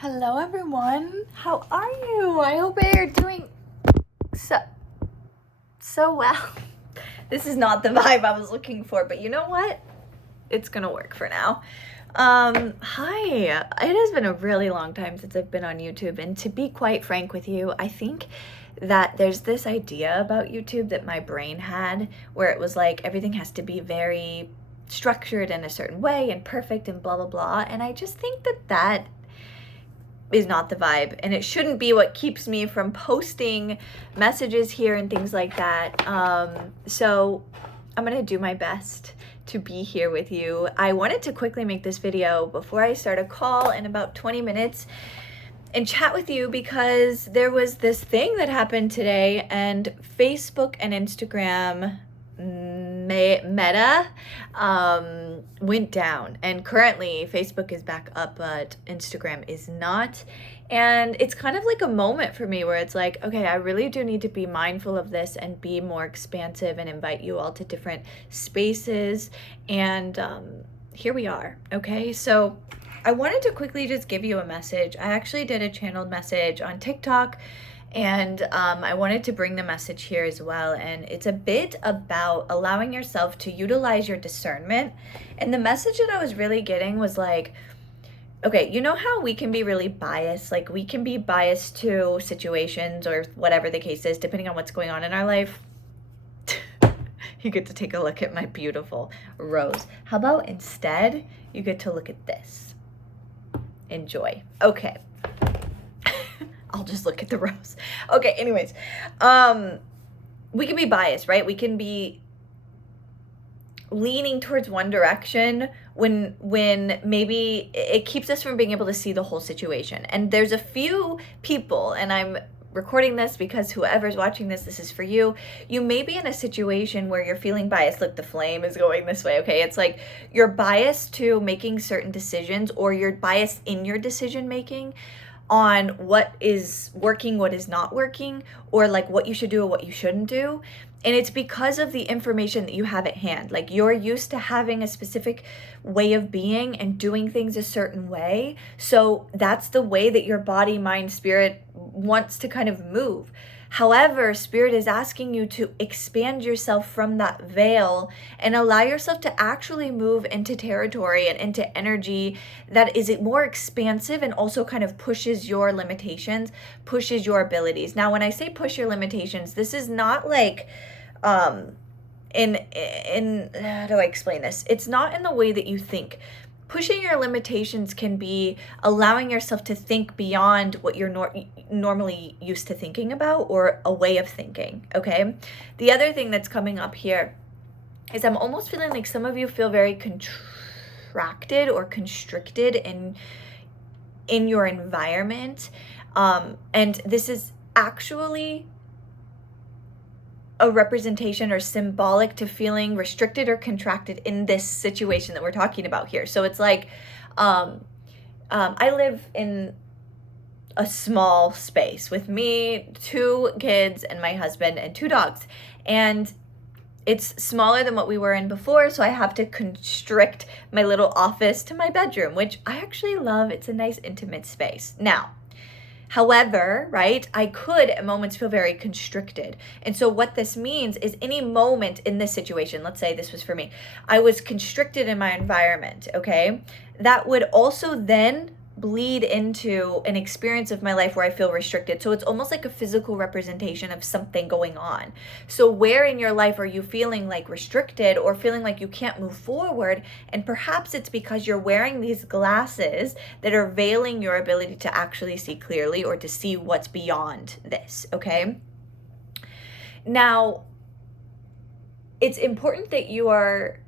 Hello everyone, how are you? I hope you're doing so well. This is not the vibe I was looking for, but you know what? It's gonna work for now. Hi. It has been a really long time since I've been on YouTube, and to be quite frank with you, I think that there's this idea about YouTube that my brain had where it was like everything has to be very structured in a certain way and perfect and blah blah blah, and I just think that is not the vibe, and it shouldn't be what keeps me from posting messages here and things like that. So I'm gonna do my best to be here with you. I wanted to quickly make this video before I start a call in about 20 minutes and chat with you because there was this thing that happened today, and Facebook and Instagram Meta went down, and currently Facebook is back up but Instagram is not, and it's kind of like a moment for me where it's like, okay, I really do need to be mindful of this and be more expansive and invite you all to different spaces, and here we are. Okay, so I wanted to quickly just give you a message. I actually did a channeled message on TikTok, and I wanted to bring the message here as well. And it's a bit about allowing yourself to utilize your discernment. And the message that I was really getting was like, okay, you know how we can be really biased? Like we can be biased to situations or whatever the case is, depending on what's going on in our life. You get to take a look at my beautiful rose. How about instead you get to look at this? Enjoy. Okay. I'll just look at the rose. Okay, anyways, we can be biased, right? We can be leaning towards one direction when maybe it keeps us from being able to see the whole situation. And there's a few people, and I'm recording this because whoever's watching this is for you. You may be in a situation where you're feeling biased. Look, the flame is going this way, okay? It's like you're biased to making certain decisions, or you're biased in your decision making on what is working, what is not working, or like what you should do or what you shouldn't do. And it's because of the information that you have at hand. Like you're used to having a specific way of being and doing things a certain way. So that's the way that your body, mind, spirit wants to kind of move. However, spirit is asking you to expand yourself from that veil and allow yourself to actually move into territory and into energy that is more expansive and also kind of pushes your limitations, pushes your abilities. Now, when I say push your limitations, this is not like in how do I explain this? It's not in the way that you think. Pushing your limitations can be allowing yourself to think beyond what you're normally used to thinking about, or a way of thinking, okay? The other thing that's coming up here is I'm almost feeling like some of you feel very contracted or constricted in your environment. And this is actually a representation or symbolic to feeling restricted or contracted in this situation that we're talking about here. So it's like, I live in a small space with me, 2 kids and my husband and 2 dogs. And it's smaller than what we were in before, so I have to constrict my little office to my bedroom, which I actually love. It's a nice intimate space. Now, however, right, I could at moments feel very constricted. And so what this means is any moment in this situation, let's say this was for me, I was constricted in my environment, okay? That would also then bleed into an experience of my life where I feel restricted. So it's almost like a physical representation of something going on. So where in your life are you feeling like restricted or feeling like you can't move forward? And perhaps it's because you're wearing these glasses that are veiling your ability to actually see clearly or to see what's beyond this, okay? Now, it's important that you are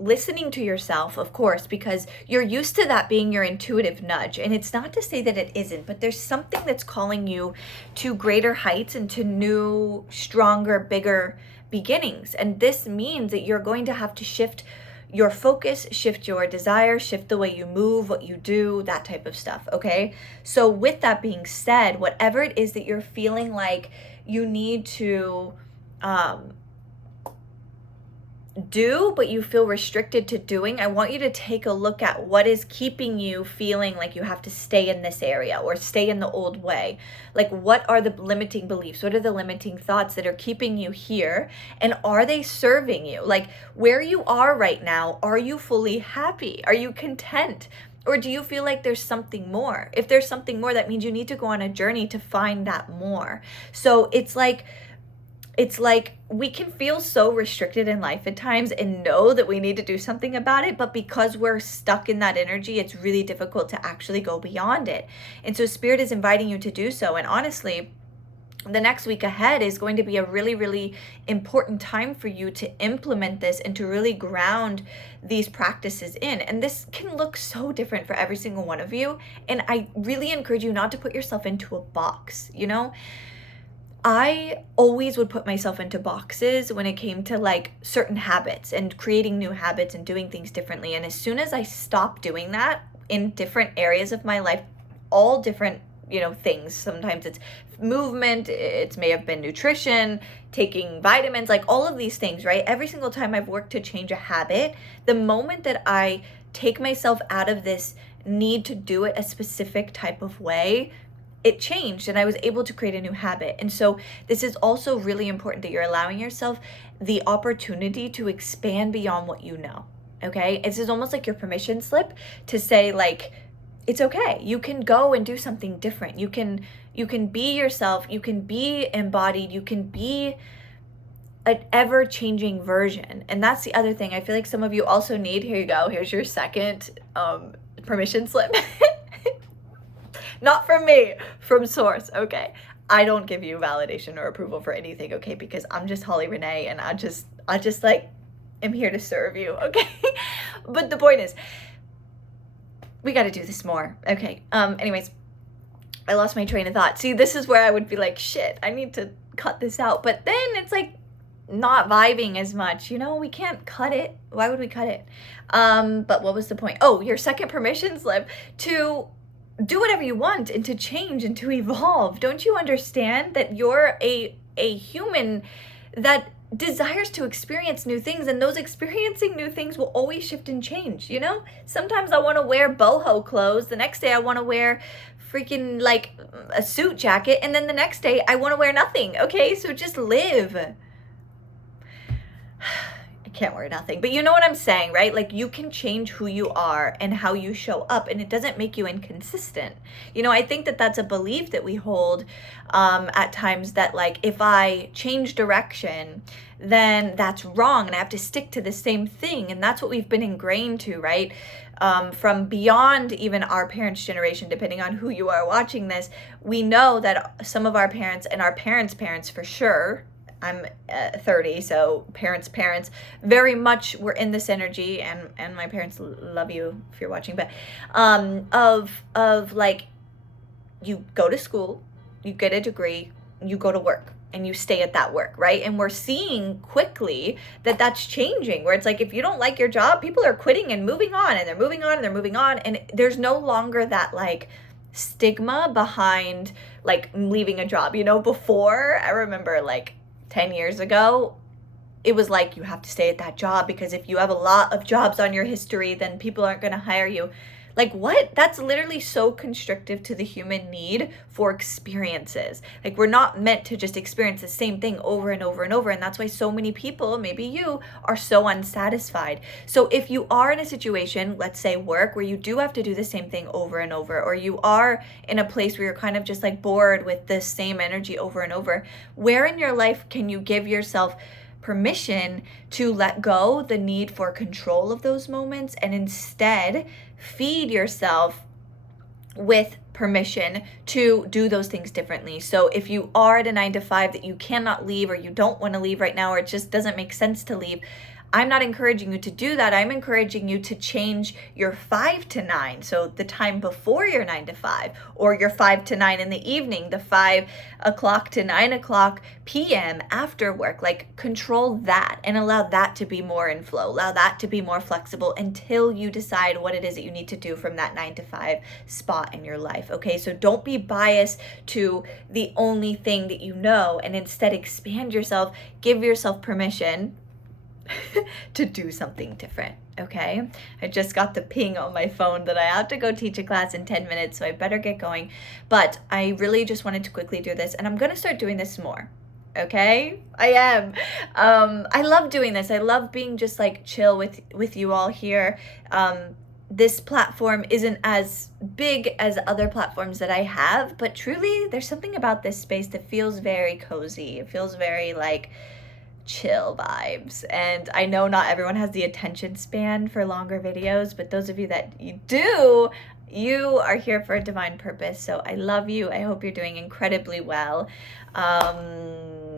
listening to yourself, of course, because you're used to that being your intuitive nudge. And it's not to say that it isn't, but there's something that's calling you to greater heights and to new, stronger, bigger beginnings. And this means that you're going to have to shift your focus, shift your desire, shift the way you move, what you do, that type of stuff, okay? So with that being said, whatever it is that you're feeling like you need to do, but you feel restricted to doing, I want you to take a look at what is keeping you feeling like you have to stay in this area or stay in the old way. Like, what are the limiting beliefs? What are the limiting thoughts that are keeping you here? And are they serving you? Like, where you are right now, are you fully happy? Are you content? Or do you feel like there's something more? If there's something more, that means you need to go on a journey to find that more. So it's like we can feel so restricted in life at times and know that we need to do something about it, but because we're stuck in that energy, it's really difficult to actually go beyond it. And so Spirit is inviting you to do so. And honestly, the next week ahead is going to be a really, really important time for you to implement this and to really ground these practices in. And this can look so different for every single one of you. And I really encourage you not to put yourself into a box, you know? I always would put myself into boxes when it came to like certain habits and creating new habits and doing things differently. And as soon as I stopped doing that in different areas of my life, all different, things, sometimes it's movement, it may have been nutrition, taking vitamins, like all of these things, right? Every single time I've worked to change a habit, the moment that I take myself out of this need to do it a specific type of way, it changed and I was able to create a new habit. And so this is also really important that you're allowing yourself the opportunity to expand beyond what you know. Okay? This is almost like your permission slip to say, like, it's okay. You can go and do something different. You can be yourself, you can be embodied, you can be an ever-changing version. And that's the other thing I feel like some of you also need. Here you go. Here's your second permission slip. Not from me, from Source, okay? I don't give you validation or approval for anything, okay? Because I'm just Holly Renee and I just like am here to serve you, okay? But the point is, we got to do this more, okay? Anyways, I lost my train of thought. See, this is where I would be like, shit, I need to cut this out. But then it's like not vibing as much, we can't cut it. Why would we cut it? But what was the point? Oh, your second permission slip to do whatever you want and to change and to evolve. Don't you understand that you're a human that desires to experience new things, and those experiencing new things will always shift and change, Sometimes I want to wear boho clothes. The next day I want to wear freaking like a suit jacket. And then the next day I want to wear nothing. Okay, so just live. Can't wear nothing, but you know what I'm saying, right? Like, you can change who you are and how you show up, and it doesn't make you inconsistent. I think that that's a belief that we hold at times, that like, if I change direction, then that's wrong and I have to stick to the same thing. And that's what we've been ingrained to, right? From beyond even our parents' generation, depending on who you are watching this, we know that some of our parents and our parents' parents for sure, I'm 30, so parents very much were in this energy, and my parents love you if you're watching, but of like, you go to school, you get a degree, you go to work, and you stay at that work, right? And we're seeing quickly that that's changing, where it's like, if you don't like your job, people are quitting and moving on, and they're moving on, and they're moving on, and there's no longer that like stigma behind like leaving a job. Before, I remember like 10 years ago, it was like, you have to stay at that job because if you have a lot of jobs on your history, then people aren't going to hire you. Like, what? That's literally so constrictive to the human need for experiences. Like, we're not meant to just experience the same thing over and over and over. And that's why so many people, maybe you, are so unsatisfied. So if you are in a situation, let's say work, where you do have to do the same thing over and over, or you are in a place where you're kind of just like bored with the same energy over and over, where in your life can you give yourself permission to let go the need for control of those moments and instead feed yourself with permission to do those things differently? So if you are at a 9-to-5 that you cannot leave, or you don't want to leave right now, or it just doesn't make sense to leave, I'm not encouraging you to do that. I'm encouraging you to change your 5 to 9. So the time before your 9-to-5, or your 5 to 9 in the evening, the 5 o'clock to 9 o'clock p.m. after work, like, control that and allow that to be more in flow. Allow that to be more flexible until you decide what it is that you need to do from that 9-to-5 spot in your life. Okay, so don't be biased to the only thing that you know, and instead expand yourself, give yourself permission to do something different, okay? I just got the ping on my phone that I have to go teach a class in 10 minutes, so I better get going. But I really just wanted to quickly do this, and I'm gonna start doing this more. Okay, I am. I love doing this. I love being just like chill with you all here. This platform isn't as big as other platforms that I have, but truly there's something about this space that feels very cozy. It feels very like chill vibes. And I know not everyone has the attention span for longer videos, but those of you that you do, you are here for a divine purpose. So I love you. I hope you're doing incredibly well.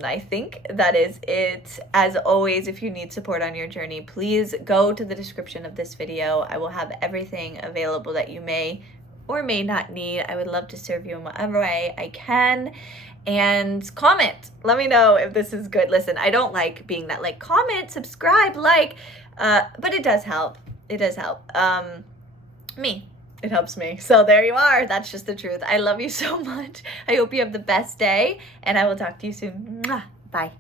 I think that is it. As always, if you need support on your journey, please go to the description of this video. I will have everything available that you may or may not need. I would love to serve you in whatever way I can. And comment. Let me know if this is good. Listen, I don't like being that like comment, subscribe, like, but it does help. It does help. It helps me. So there you are. That's just the truth. I love you so much. I hope you have the best day, and I will talk to you soon. Mwah. Bye.